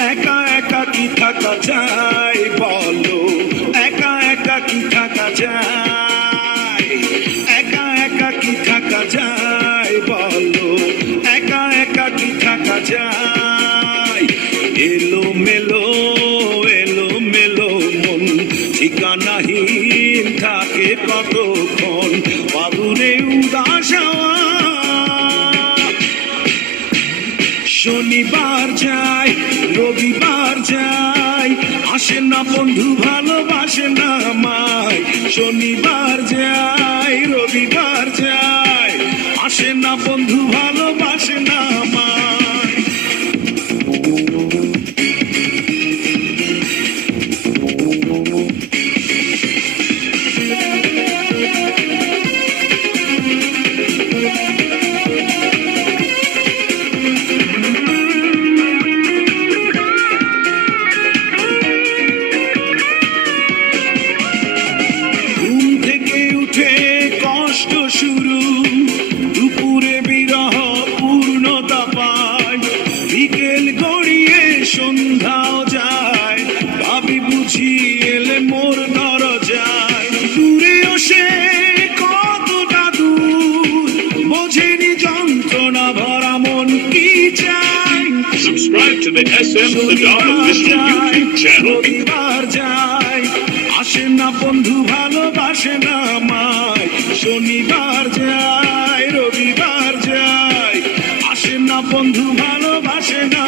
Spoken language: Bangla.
একা একা কি থাকা যায় বলো, একা একা কি থাকা যায়, একা একা কি থাকা যায় বলো, একা একা কি থাকা যায়। এলো মেলো এলো মেলো মন ঠিকানাহীন থাকে কতক্ষণ, বাদুরে উদাস হাওয়া। শনিবার যায় রবিবার যায়, আসে না বন্ধু ভালোবাসে না আমায়। শনিবার যায় রবিবার যায়, আসে না বন্ধু ভালোবাসে না আমায়। শুরু দুপুরে বিরহ পূর্ণতা পায়, বিকেল গড়িয়ে সন্ধ্যাও যায়, ভাবি বুঝি এলে মোর দরজায়। দূরেও সে কতটা দূর, বোঝেনি যন্ত্রণা ভরা মন কি চায়। Subscribe to the SM Sadam official YouTube channel. রবিবার যায়, আসে না বন্ধু ভালোবাসে না আমায়। শনিবার যায় রবিবার যায়, আসে না বন্ধু ভালোবাসে না।